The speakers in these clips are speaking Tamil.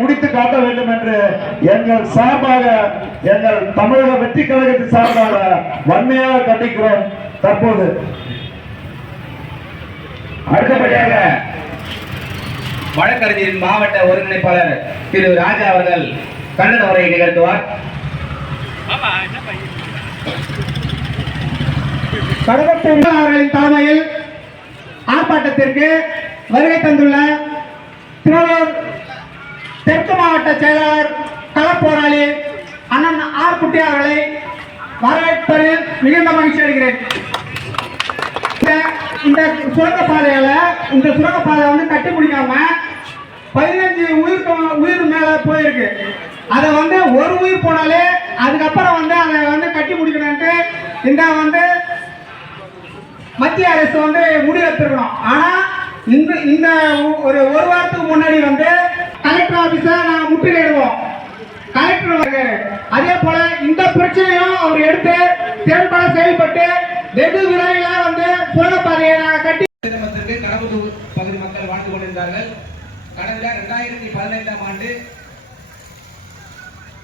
முடித்து காட்ட வேண்டும் என்று எங்கள் சார்பாக எங்கள் தமிழக வெற்றி கழகத்தின் சார்பாக வன்மையாக கண்டிக்கிறோம். தற்போது அடுத்தபடியாக வழக்கறிஞரின் மாவட்ட ஒருங்கிணைப்பாளர் திரு ராஜா அவர்கள் கண்டன உரையை நிகழ்த்துவார். அவர்களின் தலைமையில் ஆர்ப்பாட்டத்திற்கு வருகை தந்துள்ள திருவள்ளூர் தெற்கு மாவட்ட செயலாளர் களப்போராளி அண்ணன் ஆர் குட்டி அவர்களை வரவேற்பதில் மிகுந்த மகிழ்ச்சி அடைகிறேன். இந்த- இந்த இந்த சுரங்கப்பாதை வந்து கட்டி முடிக்காம பதினஞ்சு உயிர் உயிர் மேல போயிருக்கு. அதை வந்து ஒரு உயிர் போனாலே அதுக்கப்புறம் வந்து அதை வந்து கட்டி முடிக்கணும்ட்டு இந்த வந்து மத்திய அரசு வந்து முடிவெடுத்திருக்கணும். ஆனால் இந்த இந்த ஒரு ஒரு வாரத்துக்கு முன்னாடி வந்து கலெக்டர் ஆபீஸ நாங்க முற்றுகையிடுவோம். கலெக்டர் அதே போல இந்த பிரச்சனையும் அவர் எடுத்து திறம்பட செயல்பட்டு வெகு விரைவில் வந்து சுரங்கப்பாதையை நாங்கள் கட்டி சிதம்பரத்திற்கு கடம்பத்தூர் பகுதி மக்கள் வாழ்ந்து கொண்டிருந்தார்கள். கடந்த இரண்டாயிரத்தி பதினைந்தாம் ஆண்டு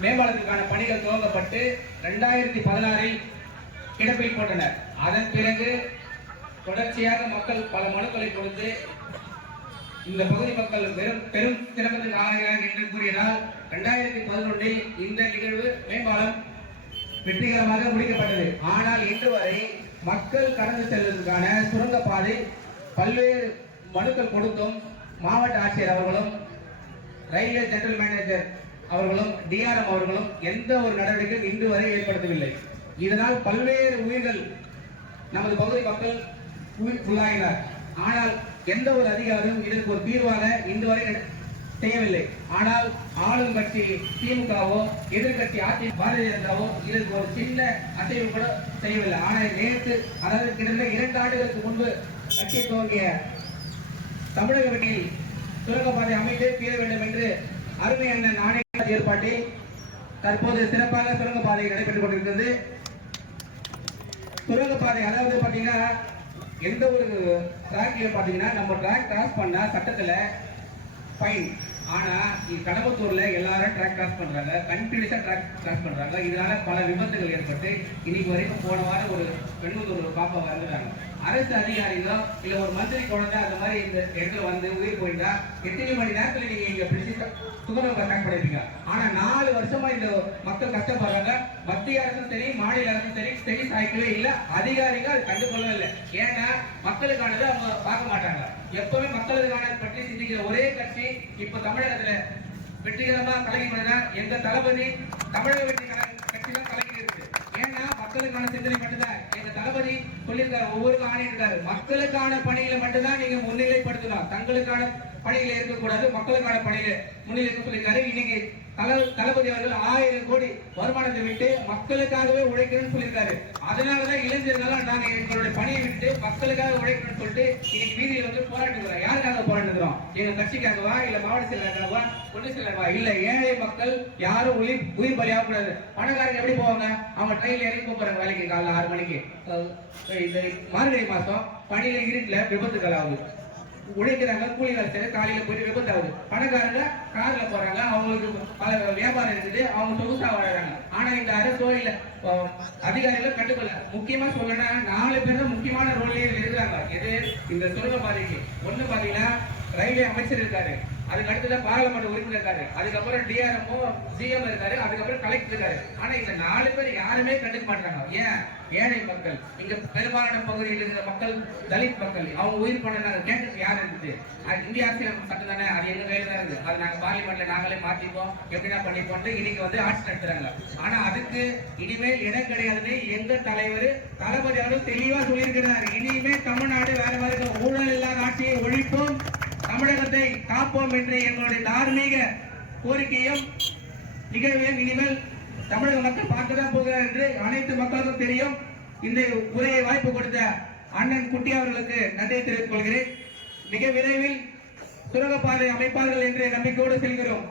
மேம்பாலத்திற்கான பணிகள் துவங்கப்பட்டு ரெண்டாயிரத்தி பதினாறில் கிடப்பில் போட்டனர். அதன் பிறகு தொடர்ச்சியாக மக்கள் பல மனுக்களை கொடுத்து இந்த பகுதி மக்கள் பெரும் பெரும் சிரமத்துக்கு ஆளாகிறார்கள் என்று கூறியதால் இரண்டாயிரத்தி பதினொன்றில் இந்த நிகழ்வு மேம்பாலம் வெற்றிகரமாக முடிக்கப்பட்டது. ஆனால் இன்று வரை மக்கள் கடந்து செல்வதற்கான சுரங்கப்பாதை பல்வேறு மனுக்கள் கொடுத்தும் மாவட்ட ஆட்சியர் அவர்களும் ரயில்வே ஜெனரல் மேனேஜர் அவர்களும் டிஆர்எம் அவர்களும் எந்த ஒரு நடவடிக்கையும் இன்று வரை ஏற்படுத்தவில்லை. இதனால் பல்வேறு உயிர்கள் நமது பகுதி மக்கள் உயிர் உள்ளாயினர். ஆனால் எந்த ஒரு அதிகாரியும் இதற்கு ஒரு தீர்வாக இன்று வரை செய்யவில்லை. ஆனால் ஆளும் கட்சி திமுகவோ எதிர்கட்சி அதி பாரதிய ஜனதாவோ இதற்கு ஒரு சின்ன அசைவு கூட செய்யவில்லை. ஆனால் நேற்று அதாவது கிட்டத்தட்ட இரண்டு ஆண்டுகளுக்கு முன்பு கட்சியை துவங்கிய தமிழக வெற்றியில் சுரங்கப்பாதை அமைத்து தீர வேண்டும் என்று அருமை அண்ணன் நாணய ஏற்பாட்டில் தற்போது சிறப்பாக சுரங்கப்பாதை நடைபெற்றுக் கொண்டிருக்கிறது. சுரங்கப்பாதை அதாவது பாத்தீங்கன்னா எந்த ஒரு ட்ராக்லயும் பார்த்தீங்கன்னா நம்ம ட்ராக் கிராஸ் பண்ணால் சட்டத்தில் ஃபைன் ஆனால் கடம்பத்தூரில் எல்லாரும் ட்ராக் கிராஸ் பண்ணுறாங்க கண்டினியூஸாக ட்ராக் கிராஸ் பண்ணுறாங்க இதனால் பல விபத்துகள் ஏற்பட்டு இன்னைக்கு வரைக்கும் போன வாரம் ஒரு பெண்கள் ஒரு பாப்பா வந்துடுறாங்க அரசு அதிகாரிகளோ இல்ல ஒரு மந்திரி குழந்தை அந்த மாதிரி இந்த இடத்துல வந்து உயிர் போயிட்டா எத்தனை மணி நேரத்துல நீங்க இங்க பிடிச்சி சுகரம் கட்டாக் ஆனா நாலு வருஷமா இந்த மக்கள் கஷ்டப்படுறாங்க. மத்திய அரசும் சரி மாநில அரசும் சரி சரி சாய்க்கவே இல்லை. அதிகாரிகள் அது கண்டுகொள்ளவே இல்லை. ஏன்னா மக்களுக்கானது அவங்க பார்க்க மாட்டாங்க. எப்பவுமே மக்களுக்கான பற்றி சிந்திக்கிற ஒரே கட்சி இப்ப தமிழகத்துல வெற்றிகரமா கலகி கொண்டா எங்க தளபதி தமிழக வெற்றி கட்சி தான் கலகி இருக்கு ஏன்னா மக்களுக்கான சிந்தனை மட்டும்தான். எங்க தளபதி சொல்லியிருக்காரு ஒவ்வொரு ஆணையம் இருக்காரு மக்களுக்கான பணிகளை மட்டும்தான் நீங்க முன்னிலைப்படுத்தலாம் தங்களுக்கான பணியில இருக்கக்கூடாது. மக்களுக்கான பணியில முன்னிலை சொல்லியிருக்காரு இன்னைக்கு தல தளபதி அவர்கள் ஆயிரம் கோடி வருமானத்தை விட்டு மக்களுக்காகவே உழைக்கணும்னு சொல்லியிருக்காரு. அதனாலதான் இளைஞர்கள் நாங்க எங்களுடைய பணியை விட்டு மக்களுக்காக உழைக்கணும்னு சொல்லிட்டு இன்னைக்கு வீதியில வந்து போராட்டுகிறோம் யாருக்காக போராட்டுகிறோம் எங்க கட்சிக்காகவா இல்ல மாவட்ட செயலாளர்களாகவா ஒன்று செயலாளர்களா இல்ல ஏழை மக்கள் யாரும் உயிர் உயிர் பலியாக கூடாது பணக்காரங்க எப்படி போவாங்க? அவங்க ட்ரெயின்ல இறங்கி போறாங்க வேலைக்கு. காலைல ஆறு மணிக்கு. இந்த மார்கழி மாசம் பணியில இருட்டுல விபத்துகள் ஆகுது. உழைக்கிறாங்க கூலி வேலை செய்ய காலையில போயிட்டு விபத்து ஆகுது. பணக்காரங்க கார்ல போறாங்க அவங்களுக்கு பல வியாபாரம் இருக்குது அவங்க சொகுசா வாழறாங்க. ஆனா இந்த அரசோ இல்ல அதிகாரிகளும் அதிகாரிகள் முக்கியமா சொல்லணும்னா நாலு பேர் தான் முக்கியமான ரோல்ல இருக்கிறாங்க. எது இந்த சுரங்க பாதைக்கு ஒண்ணு பாத்தீங்கன்னா ரயில்வே அமைச்சர் இருக்காரு. அதுக்கு அடுத்ததான் பாராளுமன்ற உறுப்பினர் இருக்காரு. அதுக்கப்புறம் டிஆர்எம்ஓ ஜிஎம் இருக்காரு. அதுக்கப்புறம் கலெக்டர் இருக்காரு. ஆனா இந்த நாலு பேர் யாருமே கண்டுக்க மாட்டாங்க ஏன்? ஏழை மக்கள். இங்க பெரும்பாலான பகுதியில் இருக்கிற மக்கள் தலித் மக்கள் அவங்க உயிர் பண்ண நாங்க கேட்டது யார் இருக்குது அது இந்திய அரசியல் சட்டம் தானே. அது எங்க கையில தான் இருக்கு. அது நாங்க பார்லிமெண்ட்ல நாங்களே மாத்திப்போம். எப்படின்னா பண்ணிப்போம் இன்னைக்கு வந்து ஆட்சி நடத்துறாங்க. ஆனா அதுக்கு இனிமேல் இடம் கிடையாதுன்னு எங்க தலைவர் தளபதி அவர்கள் தெளிவா சொல்லியிருக்கிறார். இனிமே தமிழ்நாடு வேற வேற ஊழல் இல்லாத ஆட்சியை ஒழிப்போம். தமிழகத்தை காப்போம் என்று எங்களுடைய தார்மீக கோரிக்கையும் நிகழ்வையும் இனிமேல் தமிழக மக்கள் பார்க்க தான் போகிறார் என்று அனைத்து மக்களுக்கும் தெரியும். இந்த உரையை வாய்ப்பு கொடுத்த அண்ணன் குட்டி அவர்களுக்கு நன்றி தெரிவித்துக் கொள்கிறேன். மிக விரைவில் சுரங்கப்பாதை அமைப்பார்கள் என்ற நம்பிக்கையோடு செல்கிறோம்.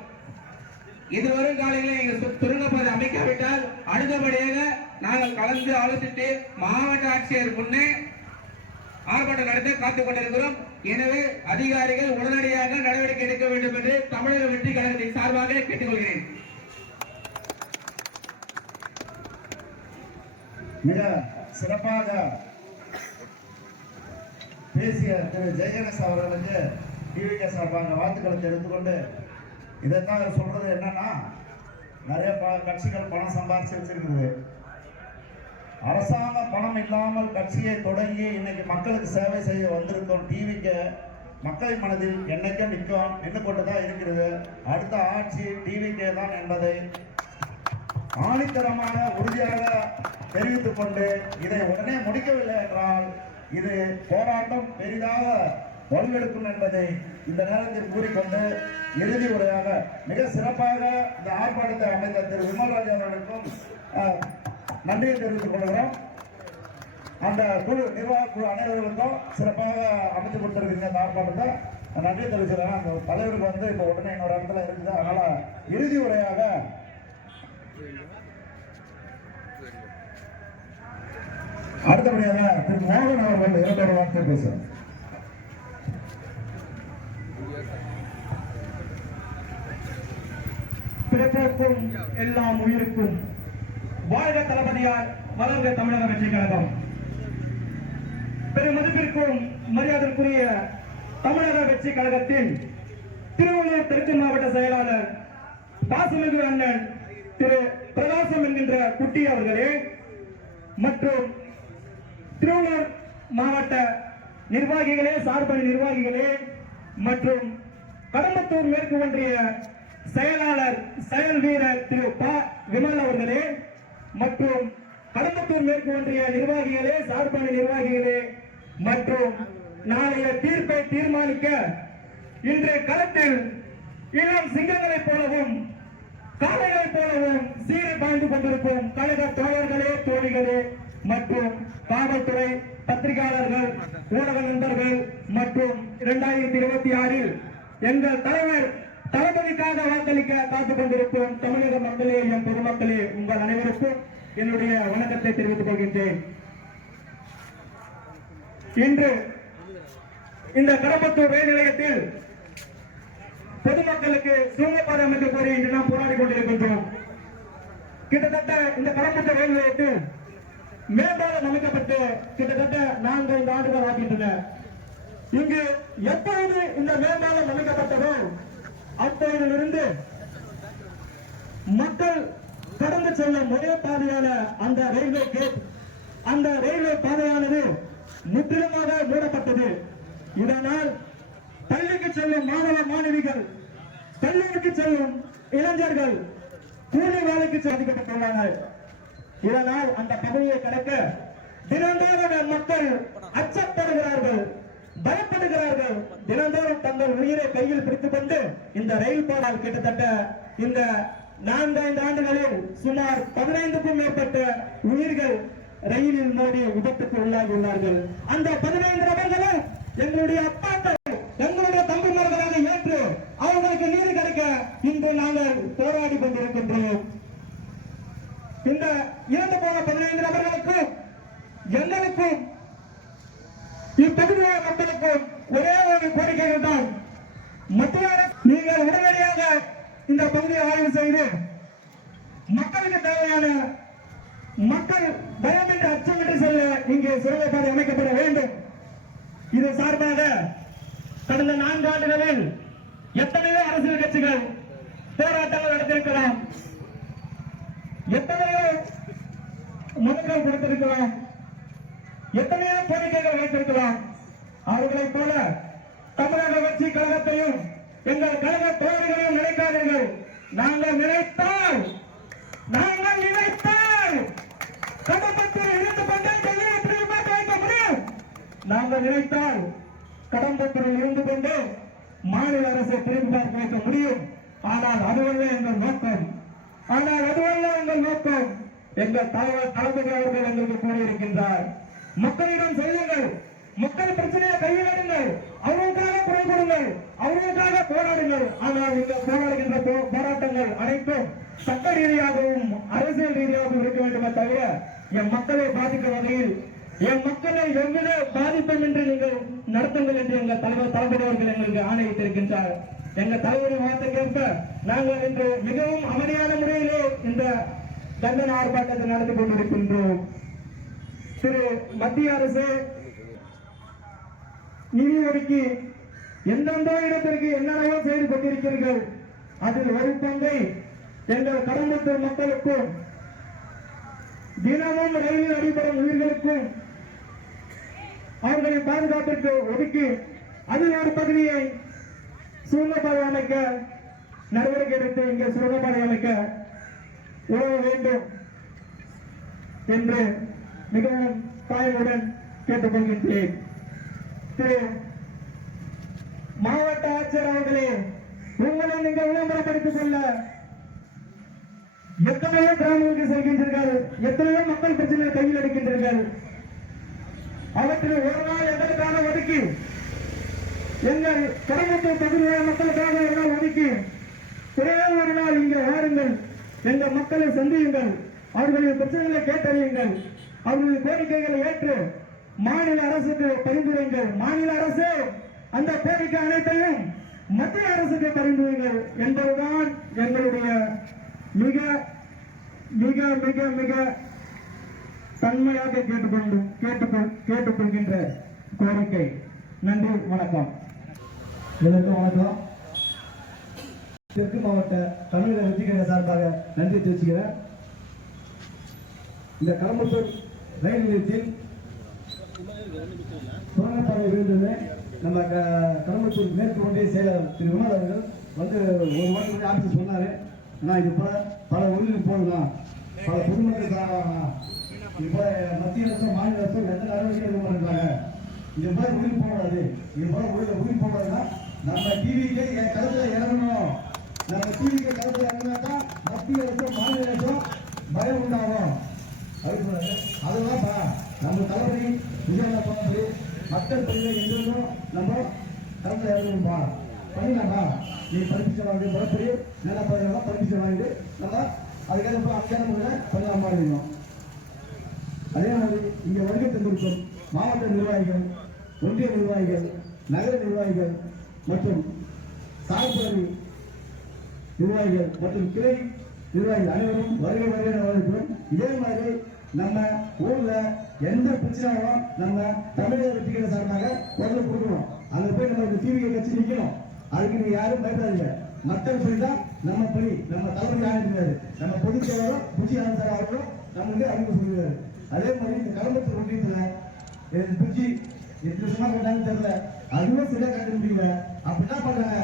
இது வரும் காலையில் எங்கள் சுரங்கப்பாதை அமைக்காவிட்டால் அடுத்தபடியாக நாங்கள் கலந்து ஆலோசித்து மாவட்ட ஆட்சியர் முன்னே ஆர்ப்பாட்டம் நடத்த காத்துக் கொண்டிருக்கிறோம். எனவே அதிகாரிகள் உடனடியாக நடவடிக்கை எடுக்க வேண்டும் என்று தமிழக வெற்றி கழகத்தின் சார்பாக கேட்டுக்கொள்கிறேன். மிக சிறப்பாக பேசிய திரு ஜெயகணேஷ் அவர்களுக்கு டிவிகே சார்பாக வாழ்த்துக்களை தெரிந்து கொண்டு இதைத்தான் சொல்றது என்னன்னா நிறைய கட்சிகள் பணம் சம்பாதிச்சு வச்சிருக்குது. அரசாங்க பணம் இல்லாமல் கட்சியை தொடங்கி இன்னைக்கு மக்களுக்கு சேவை செய்ய வந்திருக்கோம். டிவிக்கு மக்கள் மனதில் என்னைக்கும் நிற்கும் நின்று கொண்டு தான் இருக்கிறது. அடுத்த ஆட்சி டிவிக்கே தான் என்பதை ஆணித்தரமாக உறுதியாக தெரிவித்துக் கொண்டு இதை உடனே முடிக்கவில்லை என்றால் இது போராட்டம் பெரிதாக வலுவெடுக்கும் என்பதை இந்த நேரத்தில் கூறிக்கொண்டு இறுதி உரையாக மிக சிறப்பாக இந்த ஆர்ப்பாட்டத்தை அமைத்த திரு விமல்ராஜ் அவர்களுக்கும் நன்றியை தெரிவித்துக் கொள்கிறோம் அந்த குழு நிர்வாக குழு அனைவர்களுக்கும் சிறப்பாக அமைத்து கொடுத்திருக்கீங்க இந்த ஆர்ப்பாட்டத்தை நன்றியை தெரிவிச்சிடலாம் அந்த தலைவருக்கு வந்து இப்போ உடனே இன்னொரு இடத்துல இருக்குது. அதனால இறுதி உரையாக அடுத்தபடியாக திரு மோகன் அவர்கள் இரண்டொரு வார்த்தை பேசுகிறார் பிறப்போக்கும் எல்லாம் உயிருக்கும் வாழ்க தளபதியார் வளர்க தமிழக வெற்றி கழகம். பெருமதிப்பிற்கும் மரியாதைக்குரிய தமிழக வெற்றி கழகத்தின் திருவள்ளூர் தெற்கு மாவட்ட செயலாளர் பாசமிகு அண்ணன் திரு பிரகாசம் என்கின்ற குட்டி அவர்களே மற்றும் திருவள்ளூர் மாவட்ட நிர்வாகிகளே சார்பணி நிர்வாகிகளே மற்றும் கடம்பத்தூர் மேற்கு ஒன்றிய செயலாளர் செயல் வீரர் திரு ப. விமல் அவர்களே மற்றும் கடம்பத்தூர் மேற்கு ஒன்றிய நிர்வாகிகளே சார்பணி நிர்வாகிகளே மற்றும் நாளைய தீர்ப்பை தீர்மானிக்க இன்று களத்தில் இளம் சிங்கங்களைப் போலவும் காளைகளைப் போலவும் சீரை பாய்ந்து கொண்டிருக்கும் கழக தோழர்களே தோழிகளே மற்றும் காவல்துறை பத்திரிகையாளர்கள் ஊடக நண்பர்கள் மற்றும் இரண்டாயிரத்தி இருபத்தி ஆறில் எங்கள் தலைவர் தளபதிக்காக வாக்களிக்க காத்துக் கொண்டிருக்கும் தமிழக மக்களே என் பொதுமக்களே உங்கள் அனைவருக்கும் என்னுடைய வணக்கத்தை தெரிவித்துக் கொள்கின்றேன். இன்று இந்த கடம்பத்தூர் ரயில் நிலையத்தில் பொதுமக்களுக்கு சுங்கப்பாதை அமைக்க கோரி இன்று நாம் போராடி கொண்டிருக்கின்றோம். கிட்டத்தட்ட இந்த கடம்பத்தூர் ரயில் நிலையத்தில் மேம்பாலம் அமைக்கப்பட்டு கிட்டத்தட்ட நான்கு ஐந்து ஆண்டுகள் ஆகின்றன. இங்கு எப்பொழுது இந்த மேம்பாலம் அமைக்கப்பட்டதோ அப்பொழுதிலிருந்து மக்கள் கடந்து செல்லும் ஒரே பாதையான அந்த ரயில்வே கேட் அந்த ரயில்வே பாதையானது முற்றிலுமாக மூடப்பட்டது. இதனால் பள்ளிக்கு செல்லும் மாணவ மாணவிகள் கல்லூரிக்கு செல்லும் இளைஞர்கள் கூலி வேலைக்கு சாதிக்கப்பட்டுள்ளனர் இதனால் அந்த பகுதியை கடக்க தினந்தோறும் மக்கள் அச்சப்படுகிறார்கள். பயப்படுகிறார்கள். தினந்தோறும் தங்கள் உயிரை கையில் பிடித்துக் கொண்டு இந்த ரயில் பாடால் கிட்டத்தட்ட இந்த நான்கைந்து ஆண்டுகளில் சுமார் பதினைந்துக்கும் மேற்பட்ட உயிர்கள் ரயிலில் மோடி விபத்துக்கு உள்ளாகியுள்ளார்கள். அந்த பதினைந்து நபர்களும் எங்களுடைய அப்பாக்கள் எங்களுடைய தம்பிமார்களாக ஏற்று அவர்களுக்கு நீதி கிடைக்க இன்று நாங்கள் போராடி கொண்டிருக்கின்றோம். இந்த இறந்து போன பதினைந்து நபர்களுக்கும் எங்களுக்கும் இப்பகுதிய மக்களுக்கு ஒரே ஒரு கோரிக்கை தான் மத்திய அரசு நீங்கள் உடனடியாக இந்த பகுதியை ஆய்வு செய்து மக்களுக்கு தேவையான மக்கள் பயமின்றி அச்சமின்றி செல்ல இங்கே சுரங்கப்பாதை அமைக்கப்பட வேண்டும் இது சார்பாக கடந்த நான்கு ஆண்டுகளில் எத்தனையோ அரசியல் கட்சிகள் போராட்டங்கள் நடத்திருக்கலாம் எத்தனையோ மனுக்கள் கொடுத்திருக்கலாம். எத்தனையோ கோரிக்கைகள் வைத்திருக்கலாம் அவர்களைப் போல தமிழக வெற்றி கழகத்தையும் எங்கள் கழக தோழர்களையும் நினைக்காதீர்கள். நாங்கள் நினைத்தால் நாங்கள் நினைத்தால் கடம்பத்தில் இருந்து கொண்டே நாங்கள் நினைத்தால் கடம்பத்தில் இருந்து கொண்டு மாநில அரசை திரும்பி பார்க்க வைக்க முடியும். ஆனால் அதுவல்ல எங்கள் நோக்கம். ஆனால் அதுவல்ல எங்கள் நோக்கம். எங்கள் தலைவர் தலைமை அவர்கள் எங்களுக்கு கூறியிருக்கின்றார். மக்களிடம் செல்லுங்கள் மக்கள் பிரச்சனையை கையாளுங்கள் அவர்களுக்காக குரல் கொடுங்கள். அவர்களுக்காக போராடுங்கள். ஆனால் இந்த போராடுகின்ற போராட்டங்கள் அனைத்தும் சட்ட ரீதியாகவும் அரசியல் ரீதியாகவும் இருக்க வேண்டுமே தவிர என் மக்களை பாதிக்கும் வகையில் என் மக்களை எவ்வித பாதிப்பும் என்று நீங்கள் நடத்துங்கள் என்று எங்கள் தலைவர் தளபதி அவர்கள் எங்களுக்கு ஆணையிட்டிருக்கின்றார். எங்கள் தலைவரின் வார்த்தைக்கேற்ப நாங்கள் இன்று மிகவும் அமைதியான முறையிலே இந்த தண்டனை ஆர்ப்பாட்டத்தை நடத்தி கொண்டிருக்கிறோம். திரு மத்திய அரசு நிதி ஒதுக்கி எந்தெந்த இடத்திற்கு என்னென்னவோ செய்து கொண்டிருக்கிறீர்கள் அதில் ஒரு பங்கை எங்கள் கடம்பத்தூர் மக்களுக்கும் தினமும் ரயிலில் அடிபடும் உயிர்களுக்கும் அவர்களின் பாதுகாப்பிற்கு ஒதுக்கி அதில் ஒரு பகுதியை சுரங்கப்பாதை அமைக்க நடவடிக்கை எடுத்து இங்கே சுரங்கப்பாதை அமைக்க உதவ வேண்டும் என்று மிகவும் தாய்வுடன் கேட்டுக்கொள்கின்றேன். திரு மாவட்ட ஆட்சியர் அவர்களே உங்களை நீங்கள் விளம்பரப்படுத்திக் கொள்ள எத்தனையோ கிராமங்களுக்கு செல்கின்றீர்கள் எத்தனையோ மக்கள் பிரச்சனையை கையில் எடுக்கின்றீர்கள். அவற்றில் ஒரு நாள் எங்களுக்காக ஒதுக்கி எங்கள் கடம்பத்தூர் பகுதியில் மக்களுக்காக ஒரு நாள் ஒதுக்கி ஒரே ஒரு நாள் இங்கே வாருங்கள் எங்கள் மக்களை சந்தியுங்கள் அவர்களின் பிரச்சனைகளை கேட்டறியுங்கள். அவர்களின் கோரிக்கைகளை ஏற்று மாநில அரசுக்கு பரிந்துரைங்கள் மாநில அரசு அந்த கோரிக்கை அனைத்தையும் மத்திய அரசுக்கு பரிந்துரைங்கள் என்பதுதான் எங்களுடைய மிக மிக மிக மிக தன்மையாக கேட்டுக்கொண்டு கேட்டுக்கொள் கேட்டுக்கொள்கின்ற கோரிக்கை. நன்றி வணக்கம். எல்லோருக்கும் வணக்கம். தெற்கு மாவட்ட தமிழக வெற்றிக்கழக சார்பாக நன்றி தெரிவிச்சுக்கிறேன். இந்த கடம்பத்தூர் ரயில் நிலையத்தில் சுரங்கப்பாதை விழுந்தது நம்ம க- கடம்பத்தூர் மேற்கு ஒன்றிய செயலாளர் திரு விமல் அவர்கள் வந்து ஒரு மணி ஆட்சி சொன்னார். நான் இது போல பல ஊருக்கு போகலாம் பல பொதுமக்கள் சாகலாம் இது போல மத்திய அரசும் மாநில அரசும் எந்த நடவடிக்கை எதுவும் பண்ணுறாங்க இது போல உயிர் போகாது இது போல உயிர் உயிர் போகாதுன்னா நம்ம டிவிக்கு என் கருத்தில் இறங்கணும். நம்ம டிவிக்கு கருத்தில் இறங்கினா தான் மத்திய அரசும் மாநில அரசும் பயம் உண்டாகும். அப்படின்னு அதெல்லாம் நம்ம தளபதி விஜயண்ணா சொன்னது மக்கள் பிரிவை எங்கிருந்தும் நம்ம கருத்துல இறங்கணும்பா பண்ணிடலாம்பா நீ படிப்பிச்ச வாங்கி முறைப்படி நல்ல பதவியெல்லாம் படிப்பிச்ச வாங்கி நம்ம அதுக்காக இப்போ அஞ்சான முறையில் பண்ணலாம் இருக்கணும் அதே மாதிரி இங்கே வருகை தந்திருக்கும் மாவட்ட நிர்வாகிகள் ஒன்றிய நிர்வாகிகள் நகர நிர்வாகிகள் மற்றும் சாய்புரி நிர்வாகிகள் மற்றும் கிளை நிர்வாகிகள் அனைவரும் வருகை வருகை வரவேற்கிறோம் இதே மாதிரி நம்ம ஊர்ல எந்த பிரச்சனையும் நம்ம தமிழக வெற்றிகளை சார்பாக குரல் கொடுக்கணும். அங்க போய் நம்ம இந்த டிவி கட்சி நிக்கணும். அதுக்கு நீங்க யாரும் பயப்படாதீங்க. மக்கள் சொல்லிதான் நம்ம பணி. நம்ம தலைமை ஆயிருக்காரு நம்ம பொதுச் செயலாளரும் புஜி ஆனந்தர் அவர்களும் நமக்கு அறிவு சொல்லுவாரு அதே மாதிரி இந்த கடம்பத்தூர் ஒன்றியத்துல இந்த புஜி எத்தனை வருஷமா கேட்டாங்கன்னு தெரியல. அதுவும் சரியா கண்டுபிடிக்கல. முடியல என்ன பண்றாங்க?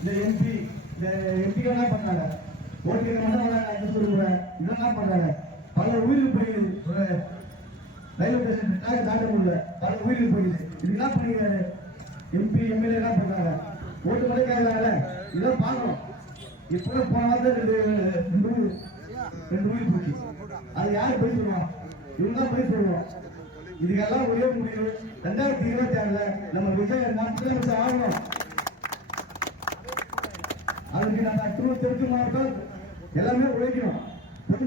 இந்த எம்பி இந்த எம்பிக்கு என்ன பண்ணாங்க ஓட்டு மட்டும் வராங்க என்ன சொல்லுவேன் இதெல்லாம் என்ன பண்றாங்க? பல உயிர்கள் போயிடுது. ரயில்வே ஸ்டேஷன் தாண்ட முடியல பல உயிர்கள் போயிடுது. இது என்ன பண்ணிக்கிறாரு எம்பி எம்எல்ஏ என்ன பண்றாங்க. ஓட்டு மட்டும் கேட்கறாங்கல்ல இதெல்லாம் பார்க்கணும். இப்போ போன வாரத்தில் ரெண்டு ரெண்டு உயிர் ரெண்டு உயிர் போச்சு. அது யார் போய் சொல்லுவோம் இவங்க தான் போய் சொல்லுவோம் இதுக்கெல்லாம் ஒரே முடிவு. ரெண்டாயிரத்தி இருபத்தி ஆறுல நம்ம விஜய் முதலமைச்சர் ஆகணும். அதுக்கு நம்ம திருவள்ளூர் மாவட்டம் எல்லாமே உழைக்கணும்.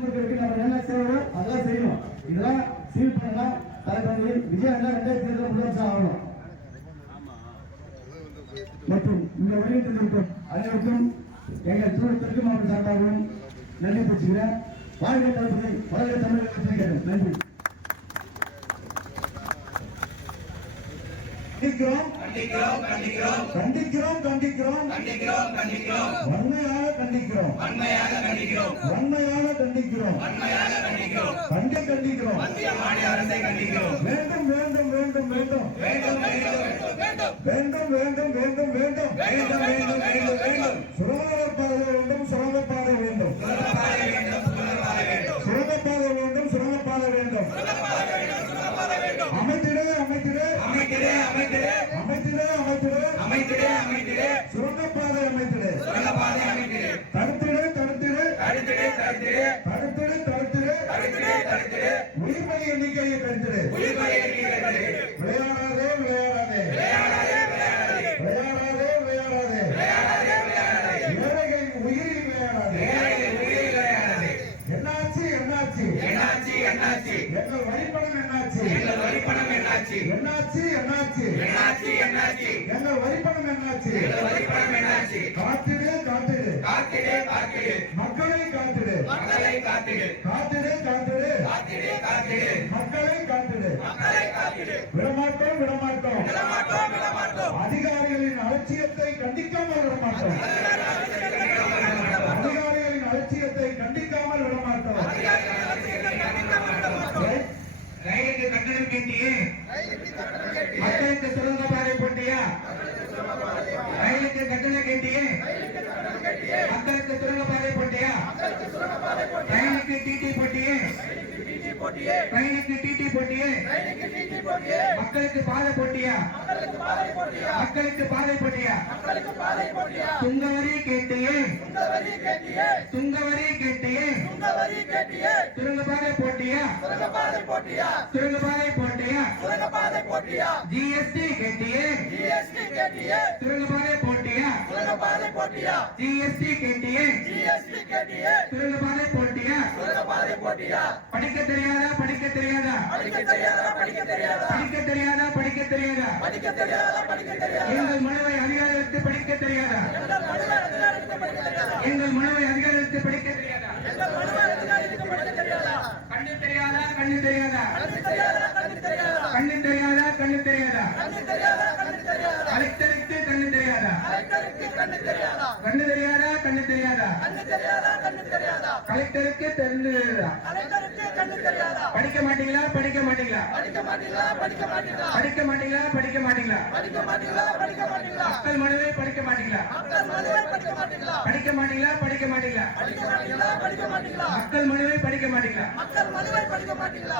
கொடுக்கறதுக்கு நம்ம என்ன செய்யணும் அதெல்லாம் செய்யணும் இதெல்லாம் சீல் பண்ணலாம் தலைவர்கள் விஜய் எல்லாம் ரெண்டாயிரத்தி இருபது முதலமைச்சர் ஆகணும் மற்றும் இந்த வணிகத்தில் இருக்கும் அனைவருக்கும் எங்கள் தூரத்திற்கும் அவர்கள் சார்பாகவும் நன்றி பெற்றுகிறேன் வாழ்க்கை தலைவர்கள் வாழ்க்கை தமிழக நன்றி. கண்டிக்கிறோம் கண்டிக்கிறோம் கண்டிக்கிறோம். கண்டிக்கிறோம் வன்மையாக கண்டிக்கிறோம். வன்மையாக கண்டிக்கிறோம். கண்டி கண்டிக்கிறோம். வேண்டும் வேண்டும் வேண்டும் வேண்டும். வேண்டும் வேண்டும் வேண்டும். வேண்டும் வேண்டும் சுரங்கப்பாதை விளையாடாதே விளையாடாதே. விளையாடாதே என்னாச்சு என்னாச்சு? என்னாச்சு என்னாச்சு? எங்கள் வழிபடம் என்னாச்சு? எங்கள் என்னாச்சு? என்னாச்சு என்னாச்சு? என்னாச்சு என்னாச்சு? எங்கள் வழிபடம் என்னாச்சு? மக்களை காத்திடு. மக்களை காத்திடு. விடமாட்டோம் விடமாட்டோம். அதிகாரிகளின் அலட்சியத்தை கண்டிக்காமல் விடமாட்டோம். அதிகாரிகளின் அலட்சியத்தை கண்டிக்காமல் விடமாட்டோம். ரயிலுக்கு கட்டணம் கேட்டியே. மக்களுக்கு சுரங்க பாதை போட்டியா? ரயிலுக்கு கட்டணம் கேட்டியே. மக்களுக்கு சுரங்க பாதை போட்டியா? ரயிலுக்கு டிடி போட்டியே. ட்ரெயினுக்கு டிடி போட்டியே. ட்ரெயினுக்கு டிடி போட்டியே. மக்களுக்கு பாதை போட்டியா? மக்களுக்கு பாதை போட்டியா? மக்களுக்கு பாதை போட்டியா? மக்களுக்கு பாதை போட்டியா? துங்கவரி கேட்டியே. துங்கவரி கேட்டியே. துங்கவரி கேட்டியே. துங்கவரி கேட்டியே. சுரங்க பாதை போட்டியா? சுரங்க பாதை போட்டியா? சுரங்க பாதை போட்டியா? சுரங்க பாதை போட்டியா? ஜிஎஸ்டி கேட்டியே. ஜிஎஸ்டி கேட்டியே. சுரங்க பாதை போட்டியா? ஜிஎஸ்டி கேட்டியே சுரங்க பாதை போட்டியா படிக்க தெரியாதா படிக்க தெரியாதா படிக்க தெரியாதா படிக்க தெரியாதா எங்கள் மனுவை அதிகாரத்து படிக்க தெரியாதா எங்கள் மனுவை அதிகாரத்து படிக்க தெரியாதா கண்ணு தெரியாதா கண்ணு தெரியாதா கண்ணு தெரியாதா கண்ணு தெரியாதா கலெக்டருக்கு கண்ணு தெரியாதா கண்ணு தெரியாதா கலெக்டருக்கு தெரியாதா படிக்க மாட்டீங்களா படிக்க மாட்டீங்களா படிக்க மாட்டீங்களா படிக்க மாட்டீங்களா மக்கள் மனுவை படிக்க மாட்டீங்களா படிக்க மாட்டீங்களா படிக்க மாட்டீங்களா மக்கள் மனுவை படிக்க மாட்டீங்களா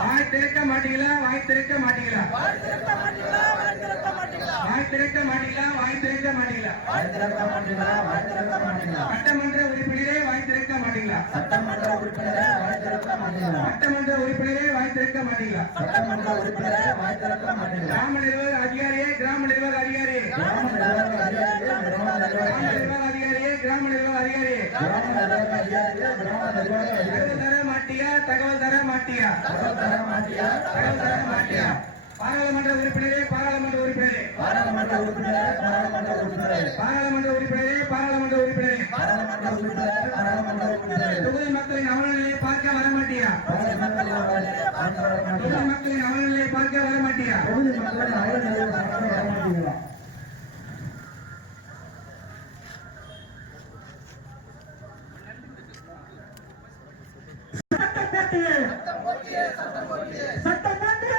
வாய் திறக்க மாட்டீங்களா வாய் திறக்க மாட்டீங்களா வாய் திறக்க மாட்டீங்களா வாய் திறக்க மாட்டீங்களா சட்டமன்ற உறுப்பினரே வாய் திறக்க மாட்டீங்களா சட்டமன்ற உறுப்பினரே வாய் திறக்க மாட்டீங்களா கிராம நிர்வாக அதிகாரியே கிராம நிர்வாக அதிகாரியே கிராம நிர்வாக அதிகாரியே கிராம நிர்வாக கிராம நிர்வாக அதிகாரி தர மாட்டியா தகவல் தர மாட்டியா? தகவல் தர மாட்டியா பாராளுமன்ற உறுப்பினரே பாராளுமன்ற உறுப்பினரே. பாராளுமன்ற உறுப்பினரே பாராளுமன்ற உறுப்பினரே. தொகுதி மக்களின் அவலநிலையை பார்க்க வர மாட்டியா? தொகுதி மக்களின் அவலநிலையை பார்க்க வர மாட்டியா? சட்டம் போட்டியே சட்டம் போட்டியே சட்டம் போட்டியே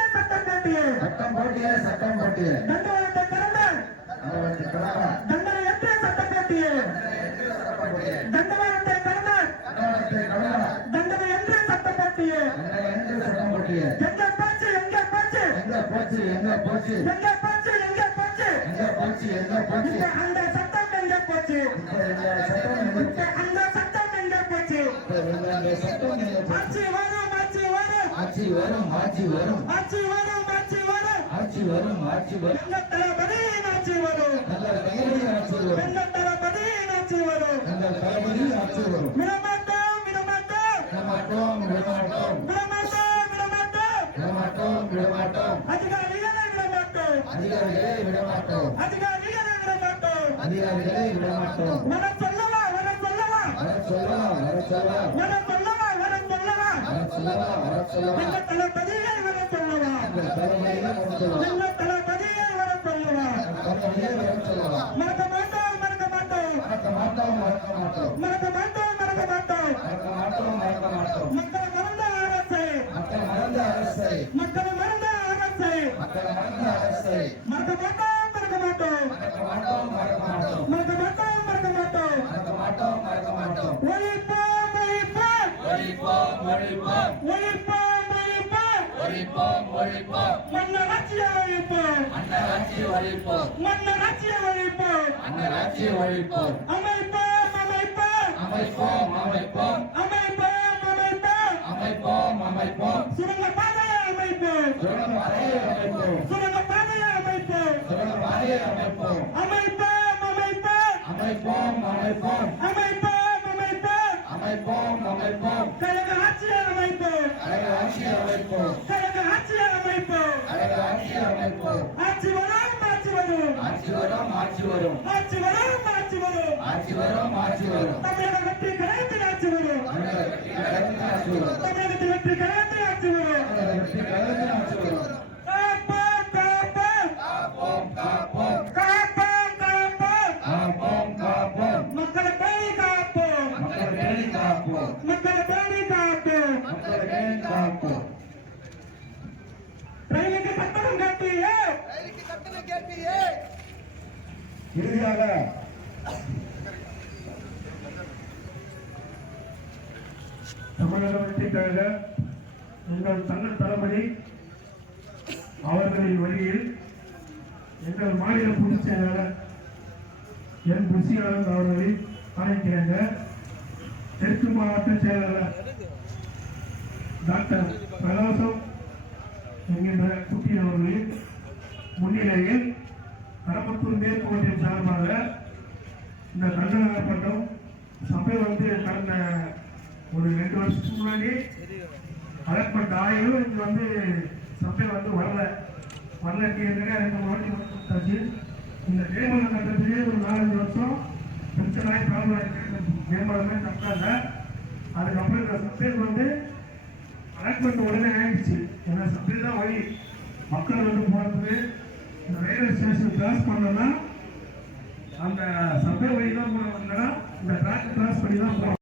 சட்டம் போட்டியே சட்டம் போட்டியே தண்டவாளத்தை திறந்து அவர்களுக்கு கடமை. தண்டனை எத்தனை சட்டம் போட்டியே தண்டவாளத்தை திறந்து அவர்களுக்கு கடமை. தண்டனை என்று சட்டம் போட்டியே எங்களை என்று சட்டம் போட்டியே எங்க போச்சு எங்க போச்சு எங்க போச்சு எங்க போச்சு எங்க போச்சு எங்க போச்சு எங்க போச்சு எங்க போச்சு? அந்த சட்டம் எங்க போச்சு. அந்த சட்டம் எங்க போச்சு. ஆட்சி வரும் ஆட்சி வரும். ஆட்சி வரும் ஆட்சி வரும். ஆட்சி வரும் ஆட்சி வரும். ஆட்சி வரும் ஆட்சி வரும். ஆட்சி வரும். எங்கள் தளபதி ஆட்சி வரும். எங்க தளபதியின் ஆட்சி வரும். எங்கள் தளபதி ஆட்சி வரும். விடமாட்டோம் விடமாட்டோம். விடமாட்டோம் விடமாட்டோம். விடமாட்டோம் விடமாட்டோம். விடமாட்டோம் விடமாட்டோம். அதிகாரிகளை விடமாட்டோம் அதிகாரிகளை விடமாட்டோம். அதிகாரிகளை விடமாட்டோம். அதிகாரிகளை விடமாட்டோம் வர சொல்லவா வர சொல்லவா வர சொல்லலாம் வர சொல்லலாம் வர சொல்லவா வர சொல்லவா வர சொல்லலாம் வர சொல்லலாம் எங்க தளபதியை வர சொல்லவா எங்கள் தளபதியை வர சொல்லலாம் எங்க தளபதியை வர சொல்லவா தளபதியை வர சொல்லலாம் மறக்க மாட்டோம் மறக்க மாட்டோம் மறக்க மாட்டோம் மறக்க மாட்டோம் மறக்க மாட்டோம் மறக்க மாட்டோம் மறக்க மாட்டோம் மறக்க மாட்டோம் மக்கள் மறந்த அரசை மக்கள் மறந்த அரசை மக்கள் மறந்த அரசை. மக்கள் மறந்த அரசை. அமைப்போம் அமைப்போம் அமைப்போம் அமைப்போம் அமைப்போம் அமைப்போம் அமைப்போம் சுரங்க அமைப்போம். அமைப்போம் அமைப்போம். அமைப்போம் அமைப்போம். அமைப்போம். கழக ஆட்சியை அமைப்போம். அழக ஆட்சி அமைப்போம். கழக ஆட்சியை அமைப்போம். ஆட்சி அமைப்போம் ஆட்சி வரும். ஆட்சி வரும் ஆட்சி வரும். ஆட்சி வரும் ஆட்சி வரும். ஆட்சி வரும் ஆட்சி தமிழக வெற்றி கழகத்தின் ஆட்சி வரும். தமிழகத்தில் வெற்றி கழகத்தின் ஆட்சி வரும். காப்போம், இறுதியாக தமிழக வெற்றிக் கழக எங்கள் தங்க தளபதி அவர்களின் வழியில் எங்கள் மாநில பொதுச் செயலாளர் என் புசியானந்த் அவர்களை அழைக்கிறாங்க. தெற்கு மாவட்ட செயலாளர் டாக்டர் பிரகாசம் என்கின்ற குட்டியின் அவர்களின் முன்னிலையில் சார்பாக இந்த கண்டன ஆர்ப்பாட்டம் சபை வந்து கடந்த ஒரு ரெண்டு வருஷத்துக்கு முன்னாடி அலர்ட்மெண்ட் ஆயிரம் இது வந்து சபை வந்து வரல. வரல கேட்குறேன் ரெண்டு மூணு வாட்டி கொடுத்தாச்சு. இந்த மேம்பாலம் கட்டத்திலேயே ஒரு நாலஞ்சு வருஷம் பிரச்சனை ஆகி ப்ராப்ளம் ஆயிருக்கு. மேம்பாலமே கட்டாங்க அதுக்கப்புறம் இந்த சபை வந்து அலர்ட்மெண்ட் உடனே ஆயிடுச்சு. ஏன்னா சப்ளை தான் வழி. மக்கள் வந்து போகிறதுக்கு இந்த ரயில்வே ஸ்டேஷன் கிராஸ் பண்ணோம்னா அந்த சப்ளை வழி தான் போகணும் இந்த ட்ராக் கிராஸ் பண்ணி தான் போகணும்